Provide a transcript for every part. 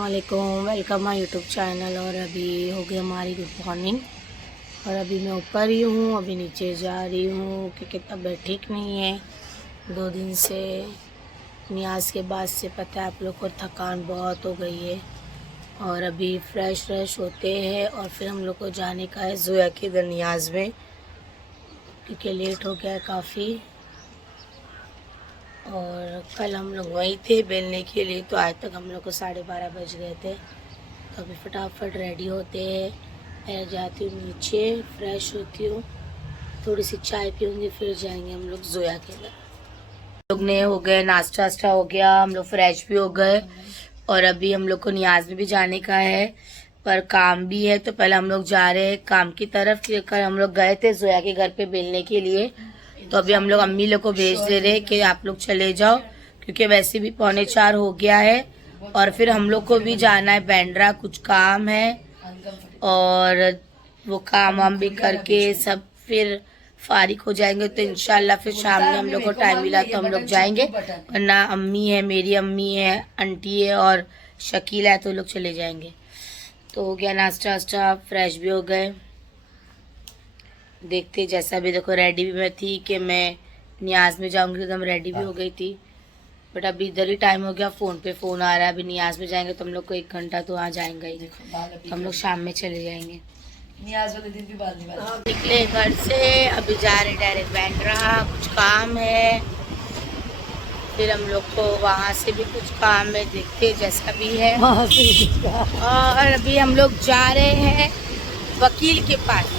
अस्सलाम वालेकुम, welcome my YouTube channel. और अभी हो गई हमारी गुड मॉर्निंग और अभी मैं ऊपर ही हूँ, अभी नीचे जा रही हूँ क्योंकि तबीयत ठीक नहीं है 2 दिन से। नियाज़ के बाद से पता है आप लोग को थकान बहुत हो गई है और अभी फ्रेश होते हैं और फिर हम लोग को जाने का है जोया के इधर नियाज़ में क्योंकि लेट हो गया है काफ़ी। और कल हम लोग वहीं थे बेलने के लिए, तो आज तक हम लोग को 12:30 बज गए थे। तो अभी फटाफट रेडी होते हैं, मैं जाती हूँ नीचे, फ्रेश होती हूँ, थोड़ी सी चाय पीऊँगी, फिर जाएंगे हम लोग जोया के घर। लोग ने हो गए नाश्ता वास्ता हो गया, हम लोग फ्रेश भी हो गए और अभी हम लोग को नियाज़ में भी जाने का है पर काम भी है। तो पहले हम लोग जा रहे हैं काम की तरफ। कल हम लोग गए थे जोया के घर पे बेलने के लिए, तो अभी हम लोग अम्मी लोग को भेज दे रहे हैं कि आप लोग चले जाओ क्योंकि वैसे भी 3:45 हो गया है और फिर हम लोग को भी जाना है बैंड्रा, कुछ काम है और वो काम वाम भी करके सब फिर फारिग हो जाएंगे। तो इंशाल्लाह फिर शाम में हम लोग को टाइम मिला तो हम लोग जाएंगे, वरना अम्मी है, मेरी अम्मी है, आंटी है और शकीला है, तो लोग चले जाएंगे। तो हो गया नाश्ता वास्ता, फ्रेश भी हो गए। देखते जैसा भी, देखो रेडी भी मैं थी कि मैं नियाज़ में जाऊंगी, तो हम रेडी भी हो गई थी बट अभी इधर ही टाइम हो गया, फ़ोन पे फ़ोन आ रहा है। अभी नियाज़ में जाएंगे तो हम लोग को 1 घंटा तो वहाँ जाएंगे ही, तो हम लोग शाम में चले जाएंगे। नियाज़ वाले दिन भी बाद में निकले घर से, अभी जा रहे डायरेक्ट बैंड्रा, कुछ काम है, फिर हम लोग को वहाँ से भी कुछ काम है, देखते जैसा भी है। और अभी हम लोग जा रहे हैं वकील के पास।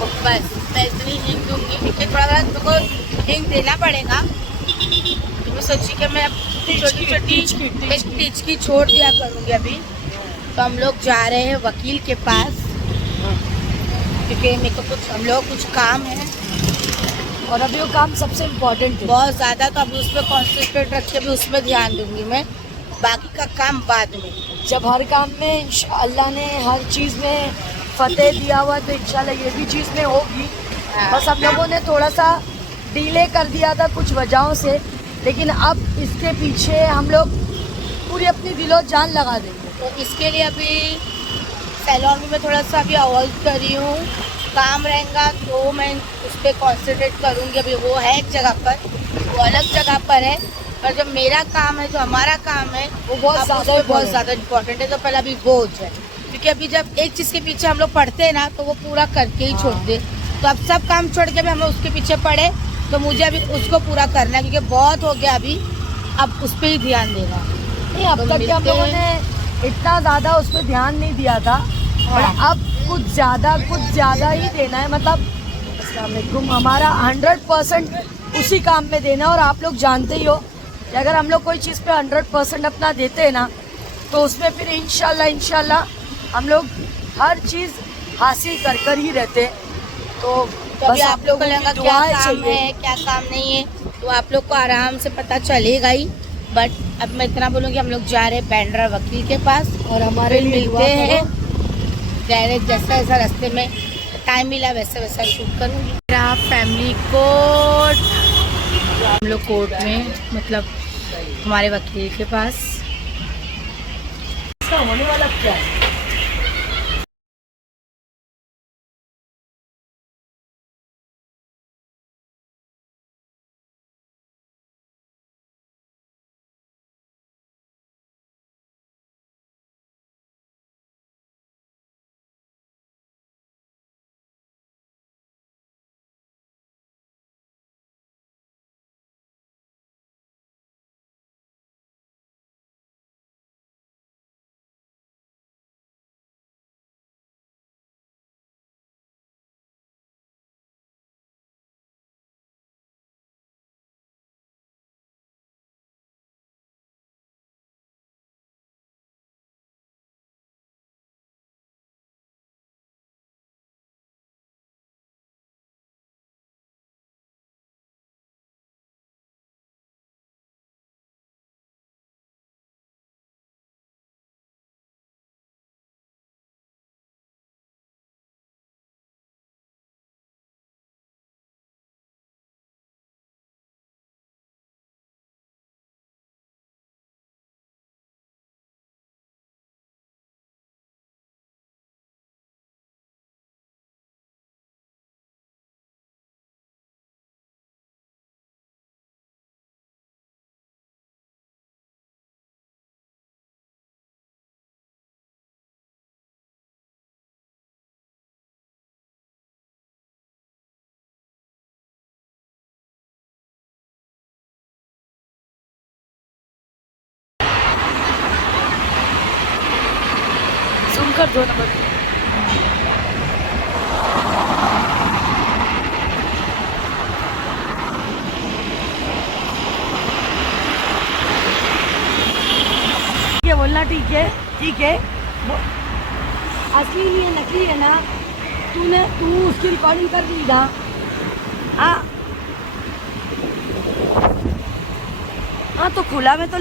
बस मैं इतनी हिंग दूंगी क्योंकि थोड़ा सा तुमको हिंग देना पड़ेगा, तो मैं सोची कि मैं छोटी छोटी टिचकी छोड़ दिया करूँगी अभी। तो हम लोग जा रहे हैं वकील के पास क्योंकि मेरे को कुछ काम है और अभी वो काम सबसे इम्पोर्टेंट है बहुत ज़्यादा, तो अभी उसमें कॉन्सेंट्रेट रख के अभी उसमें ध्यान दूंगी मैं, बाकी का काम बाद में। जब हर काम में अल्लाह ने हर चीज़ में फतेह दिया हुआ तो इंशाल्लाह ये भी चीज़ में होगी। बस हम लोगों ने थोड़ा सा डिले कर दिया था कुछ वजहों से, लेकिन अब इसके पीछे हम लोग पूरी अपनी दिलो जान लगा देंगे। तो इसके लिए अभी सैलून में मैं थोड़ा सा अभी अवॉइड कर रही हूँ, काम रहेगा तो मैं उस पर कॉन्सेंट्रेट करूँगी। अभी वो है एक जगह पर, वो अलग जगह पर है, पर जब मेरा काम है, जो हमारा काम है, वो बहुत ज़्यादा इम्पोर्टेंट है। तो पहले अभी वो हो जाए क्योंकि अभी जब एक चीज़ के पीछे हम लोग पढ़ते हैं ना तो वो पूरा करके ही छोड़ते। तो अब सब काम छोड़ के भी हम लोग उसके पीछे पड़े, तो मुझे अभी उसको पूरा करना है क्योंकि बहुत हो गया अभी, अब उस पर ही ध्यान देना। नहीं, अब तक के हम लोगों ने इतना ज़्यादा उस पर ध्यान नहीं दिया था, और अब कुछ ज़्यादा ही देना है। मतलब अस्सलाम वालेकुम, हमारा 100% उसी काम में देना। और आप लोग जानते ही हो कि अगर हम लोग कोई चीज़ पे 100% अपना देते हैं ना, तो उसमें फिर इंशाल्लाह हम लोग हर चीज़ हासिल कर ही रहते। तो अभी आप लोगों को लगा क्या काम है क्या काम नहीं है, तो आप लोग को आराम से पता चलेगा ही। बट अब मैं इतना बोलूँगी, हम लोग जा रहे हैं बैंड्रा वकील के पास और हमारे मिलते हैं डायरेक्ट, जैसा जैसा रास्ते में टाइम मिला वैसा वैसा शूट करूँगी। मेरा फैमिली कोर्ट, हम लोग कोर्ट में, मतलब हमारे वकील के पास। होने वाला क्या है? कर दो नंबर। ये बोलना ठीक है, ठीक है। असली नहीं है, नकली है ना। तू उसकी रिकॉर्डिंग कर ली ना। हाँ तो खुला में तो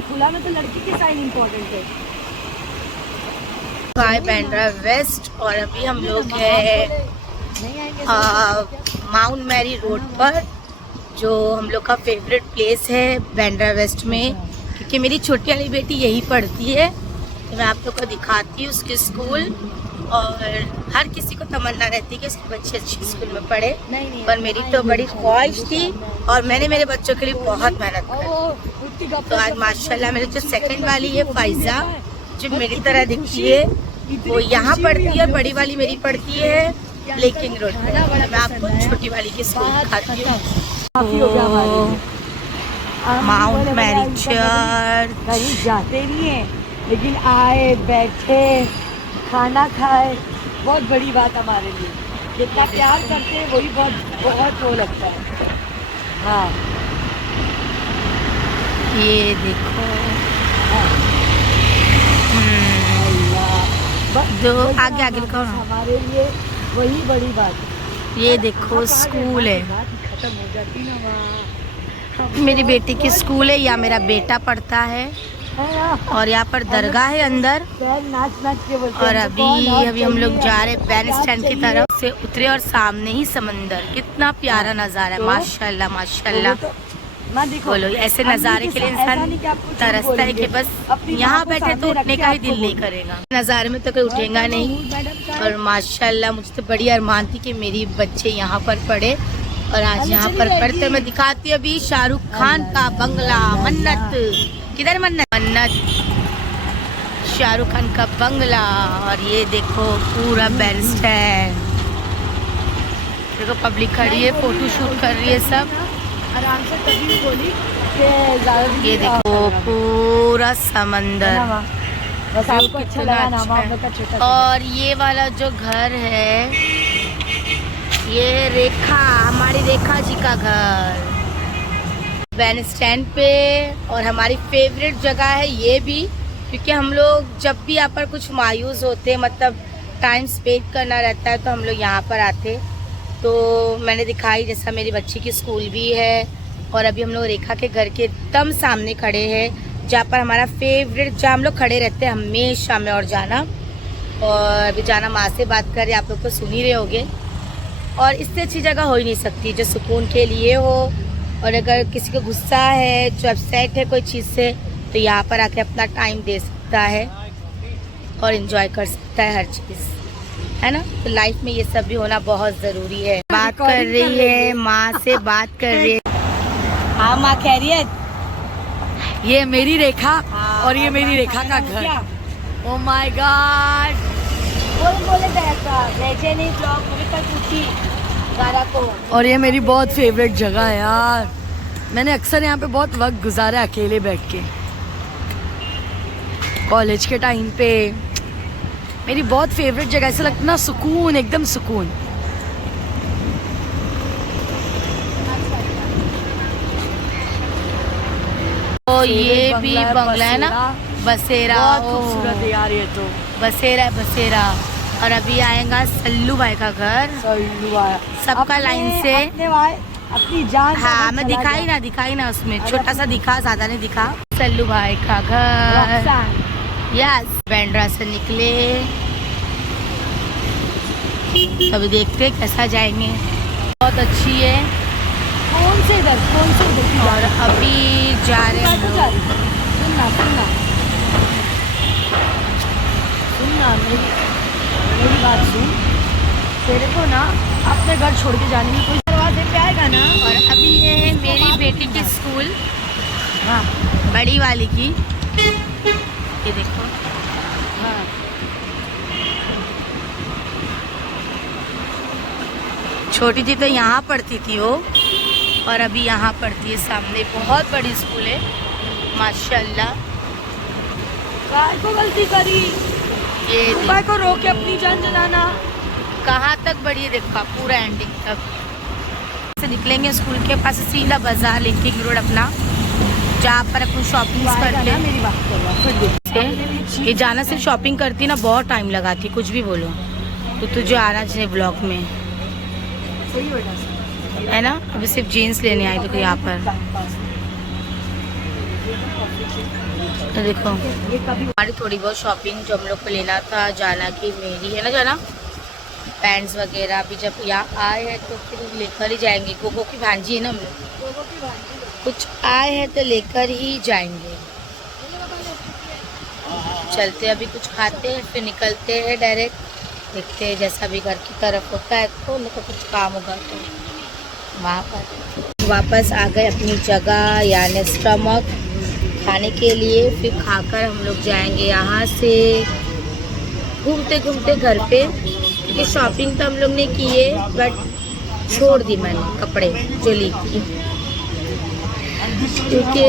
खुला में तो लड़की के साइन इम्पोर्टेंट है। हाय बांद्रा वेस्ट, और अभी हम लोग हैं माउंट मैरी रोड पर, जो हम लोग का फेवरेट प्लेस है बांद्रा वेस्ट में, क्योंकि मेरी छोटी वाली बेटी यही पढ़ती है। तो मैं आप लोग को दिखाती हूँ उसके स्कूल, और हर किसी को तमन्ना रहती है कि उसके बच्चे अच्छे स्कूल में पढ़े, पर मेरी तो बड़ी ख्वाहिश थी और मैंने मेरे बच्चों के लिए बहुत मेहनत की। तो आज माशाल्लाह मेरी जो सेकंड वाली है फाइजा, जो मेरी तरह दिखती है, वो यहाँ पढ़ती है। बड़ी वाली मेरी पढ़ती है लेकिन रोड पे। मैं आपको छोटी वाली की स्कूल दिखाती हूँ। Mount Mary church. कहीं जाते नहीं है, लेकिन आए बैठे खाना खाए, बहुत बड़ी बात हमारे लिए। जितना प्यार करते हैं वही बहुत वो लगता है। हाँ ये देखो, जो आगे आगे लिखा है, हमारे लिए वही बड़ी बात। ये देखो स्कूल है, खत्म हो जाती ना वहाँ। मेरी बेटी की स्कूल है, या मेरा बेटा पढ़ता है, और यहाँ पर दरगाह है अंदर। और अभी हम लोग जा रहे हैं बैन स्टैंड की तरफ से उतरे, और सामने ही समंदर। कितना प्यारा नज़ारा है, माशाल्लाह माशाल्लाह। बोलो, ऐसे नज़ारे के लिए इंसान तरसता है कि बस यहाँ बैठे तो उठने का ही दिल नहीं करेगा। नज़ारे में तो कोई उठेगा नहीं। और माशाल्लाह मुझे तो बड़ी अरमान थी कि मेरी बच्चे यहाँ पर पढ़े, और आज यहाँ पर पढ़ते। मैं दिखाती हूँ अभी शाहरुख खान का बंगला, मन्नत। किधर मन्नत? शाहरुख खान का बंगला। और ये देखो पूरा बैन स्टैंड, देखो पब्लिक खड़ी है, फोटो शूट कर रही है सब आराम से। तभी बोली ये देखो पूरा समंदर, बस आपको अच्छा लगा ना हम लोग का छोटा। और ये वाला जो घर है, ये रेखा, हमारी रेखा जी का घर बैन स्टैंड पे। और हमारी फेवरेट जगह है ये भी, क्योंकि हम लोग जब भी यहाँ पर कुछ मायूस होते, मतलब टाइम स्पेंड करना रहता है, तो हम लोग यहाँ पर आते। तो मैंने दिखाई, जैसा मेरी बच्ची की स्कूल भी है, और अभी हम लोग रेखा के घर के एकदम सामने खड़े हैं, जहाँ पर हमारा फेवरेट, जहाँ हम लोग खड़े रहते हैं हमेशा, में और जाना। और अभी जाना माँ से बात कर रहे, आप लोग तो सुन ही रहे होगे। और इससे अच्छी जगह हो ही नहीं सकती जो सुकून के लिए हो। और अगर किसी को गुस्सा है, जो अपसेट है कोई चीज़ से, तो यहाँ पर आके अपना टाइम दे सकता है और एंजॉय कर सकता है हर चीज़, है ना। तो लाइफ में ये सब भी होना बहुत ज़रूरी है। बात कर रही है माँ से, बात कर रही है। हाँ माँ, खैरियत? ये मेरी रेखा और ये मेरी रेखा का घर। Oh my God. बोले भेजे नहीं ब्लॉग, मुझे कल पूछी गारा को। और ये मेरी बहुत फेवरेट जगह है यार। मैंने अक्सर यहाँ पे बहुत वक्त गुजारा अकेले बैठ के, कॉलेज के टाइम पे। मेरी बहुत फेवरेट जगह, ऐसा लगता ना सुकून, एकदम सुकून। तो ये भी बंगला है ना, बसेरा। बहुत खूबसूरत है यार ये तो। बसेरा है, बसेरा। और अभी आएगा सल्लू भाई का घर। सल्लू भाई सबका लाइन से अपनी जान। हाँ, मैं दिखाई ना उसमें, छोटा सा दिखा, ज्यादा नहीं दिखा। सल्लू भाई का घर, यस। बांद्रा से निकले, अभी देखते कैसा जाएंगे। बहुत अच्छी है। कौन से इधर और अभी जा रहे हैं हम लोग। सुनना मेरी बात सुन। तेरे को ना अपने घर छोड़ के जाने में कोई दरवाजे पे आएगा ना। और अभी ये है मेरी बेटी की स्कूल, हाँ बड़ी वाली की, ये देखो। हाँ छोटी थी तो यहाँ पढ़ती थी वो, और अभी यहाँ पढ़ती है सामने। बहुत बड़ी स्कूल है माशाल्लाह। काय को गलती करी। ये पापा को रोक के अपनी जान जलाना। कहाँ तक बढ़ी है देखो आप, पूरा एंडिंग तक से निकलेंगे स्कूल के पास से सीधा बाजार लिंकिंग रोड अपना, जहाँ पर अपन शॉपिंग करते हैं। मेरी बात कर ये जाना सिर्फ शॉपिंग करती ना बहुत टाइम लगाती, कुछ भी बोलो तो तुझे आना चाहिए ब्लॉग में, सही बेटा है ना। अभी सिर्फ जीन्स लेने आई देखो यहाँ पर, तो देखो हमारी थोड़ी बहुत शॉपिंग जो हम लोग को लेना था, जाना की मेरी है ना, जाना पैंट्स वगैरह अभी जब यहाँ आए हैं तो फिर लेकर ही जाएंगे। कोको की भांजी है ना, हम लोग कुछ आए हैं तो लेकर ही जाएंगे। चलते अभी कुछ खाते हैं फिर निकलते हैं डायरेक्ट, देखते हैं जैसा भी घर की तरफ होता है तो उनको कुछ काम होगा तो वहाँ पर वापस आ गए अपनी जगह यानी स्टमक खाने के लिए। फिर खाकर हम लोग जाएंगे यहाँ से घूमते घूमते घर पे, क्योंकि शॉपिंग तो हम लोग ने की है बट छोड़ दी मैंने कपड़े जो ली थी, क्योंकि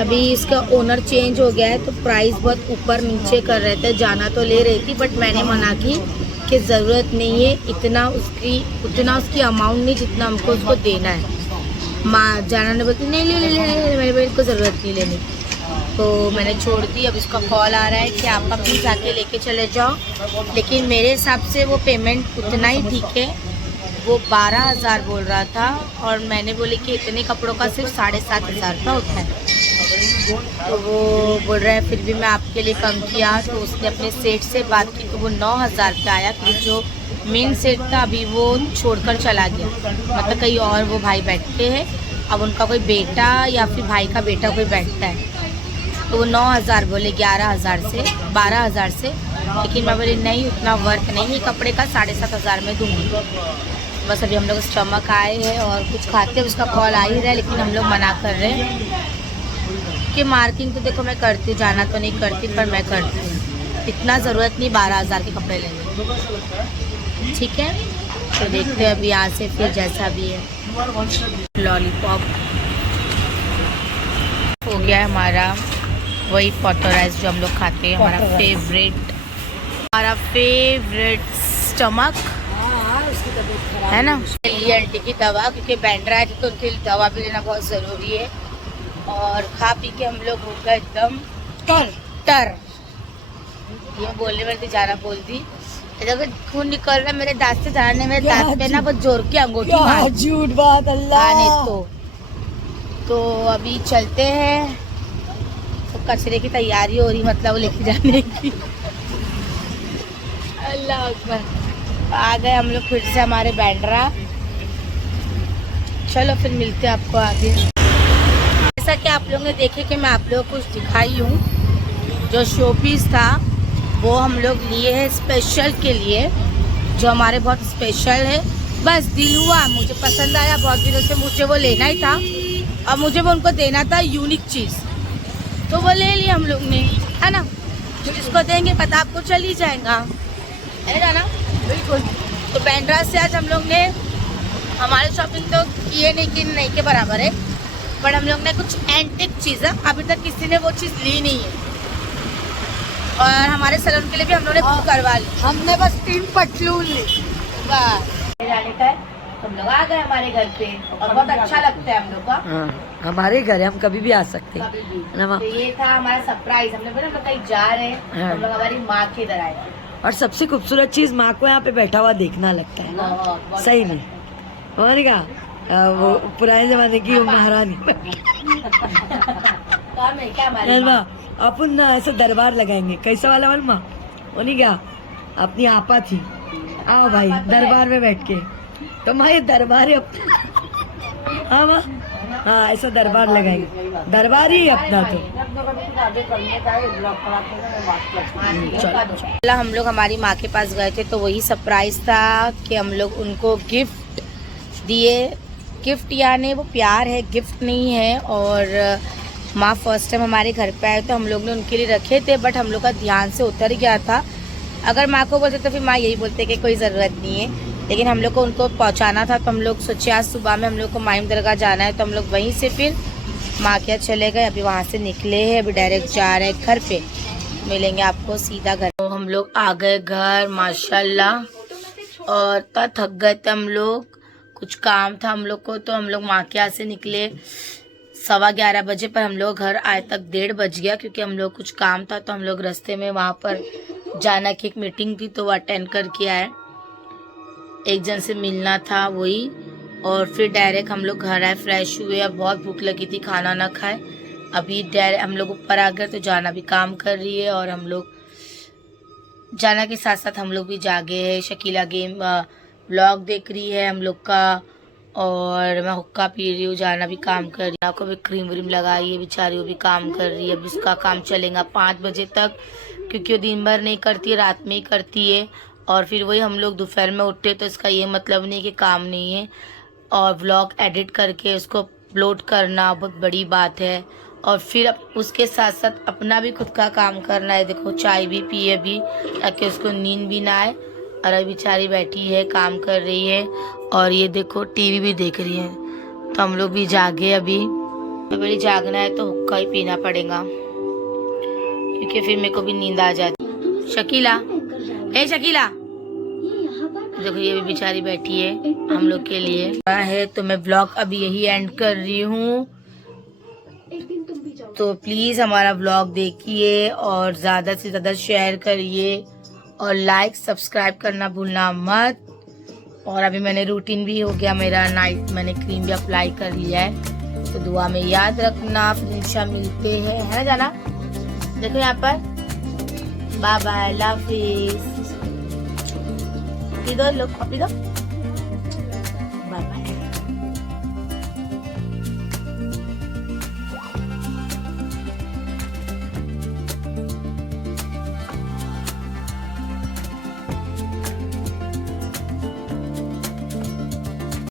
अभी इसका ओनर चेंज हो गया है तो प्राइस बहुत ऊपर नीचे कर रहे थे। जाना तो ले रही थी बट मैंने मना की कि ज़रूरत नहीं है, उतना उसकी अमाउंट नहीं जितना हमको उसको देना है। माँ जाना ने बोलती नहीं ले ले ले ले, मेरे बेटे को ज़रूरत नहीं लेने, तो मैंने छोड़ दी। अब इसका कॉल आ रहा है कि आप प्लीज़ जाके लेके चले जाओ, लेकिन मेरे हिसाब से वो पेमेंट उतना ही ठीक है। वो 12,000 बोल रहा था और मैंने बोली कि इतने कपड़ों का सिर्फ 7,500 रुपये होता है, तो वो बोल रहा है फिर भी मैं आपके लिए कम किया। तो उसने अपने सेठ से बात की तो वो 9,000 रुपये आया, क्योंकि जो मेन सेठ था अभी वो छोड़कर चला गया, मतलब कहीं और वो भाई बैठते हैं, अब उनका कोई बेटा या फिर भाई का बेटा कोई बैठता है, तो वो 9,000 बोले 11,000 से 12,000 से, लेकिन मैं बोली नहीं उतना वर्थ नहीं है कपड़े का, 7,500 में दूँगी। बस अभी हम लोग स्टमक आए हैं और कुछ खाते हैं, उसका कॉल आ ही रहा है लेकिन हम लोग मना कर रहे हैं कि मार्किंग तो देखो मैं करती हूँ, जाना तो नहीं करती पर मैं करती हूँ, इतना ज़रूरत नहीं 12,000 के कपड़े लेने, ठीक है। तो देखते हैं अभी यहाँ से फिर जैसा भी है। लॉलीपॉप हो गया है हमारा, वही पोटैटो राइस जो हम लोग खाते हैं, हमारा फेवरेट स्टमक है ना। लिए आंटी की दवा, क्योंकि बैंड्रा है तो उनके लिए दवा भी लेना बहुत ज़रूरी है। और खा पी के हम लोग हो गए एकदम टर। ये बोलने में जाना बोल दी, जब खून निकल रहा है मेरे दांत से, जाने मेरे दांत पे ना बहुत जोर की अंगूठी मार, झूठ बात अल्लाह। तो अभी चलते हैं, तो कचरे की तैयारी हो रही, मतलब लेके जाने की। अल्लाह अकबर, आ गए हम लोग फिर से हमारे बैंड्रा। चलो फिर मिलते हैं आपको आगे। जैसा कि आप लोगों ने देखे कि मैं आप लोगों को कुछ दिखाई हूँ, जो शो पीस था वो हम लोग लिए हैं स्पेशल के लिए, जो हमारे बहुत स्पेशल है। बस दिल हुआ, मुझे पसंद आया, बहुत दिनों से मुझे वो लेना ही था और मुझे वो उनको देना था यूनिक चीज़, तो वो ले लिया हम लोग ने, है ना। जिसको देंगे पता आपको चल ही जाएगा, है ना। बिल्कुल। तो बैंड्रा से आज हम लोग ने हमारे शॉपिंग तो किए नहीं के बराबर है, पर हम लोग ने कुछ एंटिक चीज़ अभी तक किसी ने वो चीज़ ली नहीं है, और हमारे सैलून के लिए भी हम लोग ने बुक करवा ली। हमने बस 3 पटलून ली, जाने का है, हम लोग आ गए हमारे घर पे और बहुत अच्छा लगता है हम लोग का। हाँ, हमारे घर है, हम कभी भी आ सकते हैं, है ना। तो ये था हमारा सरप्राइज, हमने बोला हम लोग कहीं जा रहे हैं, हाँ। हम लोग हमारी माँ के इधर आए, और सबसे खूबसूरत चीज माँ को यहाँ पे बैठा हुआ देखना लगता है ना, बहुत सही में। और क्या वो पुराने जमाने की वो महारानी काम है क्या हमारी माँ? अपन ना ऐसा दरबार लगाएंगे, कैसा वाला मालूम? वो नहीं क्या, अपनी आपा थी, आओ भाई दरबार में बैठ के, तो माँ ये दरबार है अपना। हाँ माँ, हाँ ऐसा दरबार लगाएंगे, दरबार ही है अपना। तो हम लोग हमारी माँ के पास गए थे, तो वही सरप्राइज था कि हम लोग उनको गिफ्ट दिए। गिफ्ट यानी वो प्यार है, गिफ्ट नहीं है। और माँ फर्स्ट टाइम हमारे घर पे आए तो हम लोग ने उनके लिए रखे थे, बट हम लोग का ध्यान से उतर गया था। अगर माँ को बोलते तो फिर माँ यही बोलते कि कोई ज़रूरत नहीं है, लेकिन हम लोग को उनको पहुँचाना था, तो हम लोग सोचे आज सुबह में हम लोग को माइम दरगाह जाना है, तो हम लोग वहीं से फिर माँ के यहाँ चले गए। अभी वहाँ से निकले हैं, अभी डायरेक्ट जा रहे हैं घर पे। मिलेंगे आपको सीधा घर। तो हम लोग आ गए घर माशाल्लाह, और इतना थक गए थे हम लोग, कुछ काम था हम लोग को, तो हम लोग माँ के यहाँ से निकले 11:15 बजे, पर हम लोग घर आए तक 1:30 बज गया, क्योंकि हम लोग कुछ काम था। तो हम लोग रास्ते में वहाँ पर जाना की एक मीटिंग थी, तो वो अटेंड करके आए, एक जन से मिलना था वही, और फिर डायरेक्ट हम लोग घर आए, फ्रेश हुए। अब बहुत भूख लगी थी, खाना ना खाए, अभी डायरेक्ट हम लोग ऊपर आ गए। तो जाना भी काम कर रही है, और हम लोग जाना के साथ साथ हम लोग भी जागे हैं। शकीला गेम व्लॉग देख रही है हम लोग का, और मैं हुक्का पी रही हूँ। जाना भी काम कर रही है, को भी क्रीम व्रीम लगाई है बेचारी, वो भी काम कर रही है। अब इसका काम चलेगा 5 बजे तक, क्योंकि वो दिन भर नहीं करती है, रात में ही करती है। और फिर वही हम लोग दोपहर में उठते, तो इसका ये मतलब नहीं कि काम नहीं है। और व्लॉग एडिट करके उसको अपलोड करना बहुत बड़ी बात है, और फिर उसके साथ साथ अपना भी खुद का काम करना है। देखो चाय भी पिए अभी, ताकि उसको नींद भी ना आए। और अभी बेचारी बैठी है, काम कर रही है, और ये देखो टीवी भी देख रही है। तो हम लोग भी जागे अभी, बड़ी जागना है तो हुक्का ही पीना पड़ेगा, क्योंकि फिर मेरे को भी नींद आ जाती। शकीला, ए शकीला, देखो ये भी बेचारी बैठी है हम लोग के लिए है। तो मैं ब्लॉग अभी यही एंड कर रही हूँ, तो प्लीज़ हमारा ब्लॉग देखिए, और ज़्यादा से ज़्यादा शेयर करिए, और लाइक सब्सक्राइब करना भूलना मत। और अभी मैंने रूटीन भी हो गया मेरा, नाइट मैंने क्रीम भी अप्लाई कर लिया है। तो दुआ में याद रखना, फिर इंशाल्लाह मिलते हैं, है ना जाना। देखो यहाँ पर, बाय बाय, अल्लाह हाफिज़। पी दो लोग, पी दो।